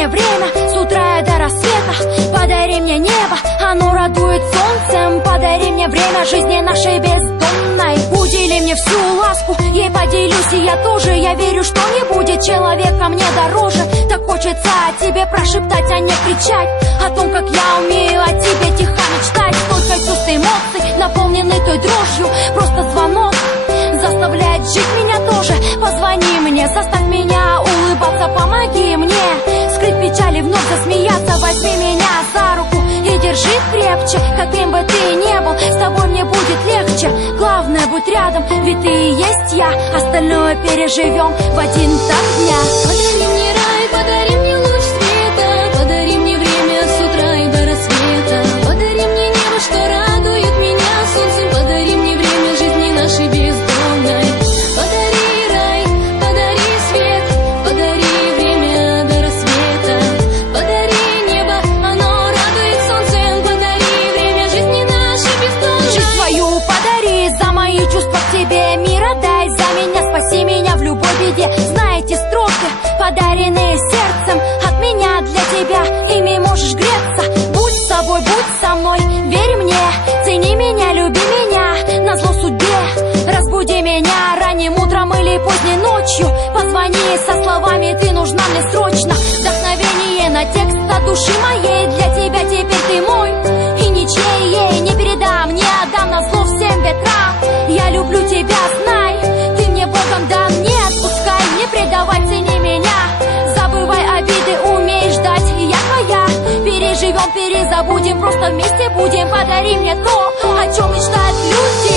мне время с утра до рассвета. Подари мне небо, оно радует солнцем. Подари мне время жизни нашей бездомной. Удели мне всю ласку, ей поделюсь и я тоже. Я верю, что не будет человека мне дороже. Так хочется о тебе прошептать, а не кричать. О том, как я умею о тебе тихо мечтать. Столько чувств и эмоций, наполнены той дрожью. Просто звонок заставляет жить меня тоже. Позвони мне, заставь меня улыбаться, помоги мне скрыть печали, вновь засмеяться. Возьми меня за руку и держи крепче. Каким бы ты ни был, с тобой мне будет легче. Главное, будь рядом, ведь ты и есть я. Остальное переживем в один так дня. Подари мне рай, подари мне луч света. Подари мне время с утра и до рассвета. Подари мне небо, что радует меня солнцем. Подари мне время жизни нашей бездомной. Подари рай, подари свет. Подари время до рассвета. Подари небо, оно радует солнцем. Подари время жизни нашей бездомной. Жизнь свою подари, за мои чувства к тебе мир отдай. За меня спаси меня в любой беде. Знаете строки, подаренные сердцем от меня для тебя. Ими можешь греться. Будь с собой, будь со мной. Верь мне, цени меня, люби меня. Назло судьбе разбуди меня ранним утром или поздней ночью. Позвони со словами «ты нужна мне срочно». Вдохновение на текст от души моей. Для тебя теперь ты мой и ничьей ей не передам, не отдам назло всем ветрам. Я люблю тебя, знай, ты мне Богом дан. Не отпускай, не предавай, цени меня. Забывай обиды, умей ждать, и я твоя. Переживем, перезабудем, просто вместе будем. Подари мне то, о чем мечтают люди.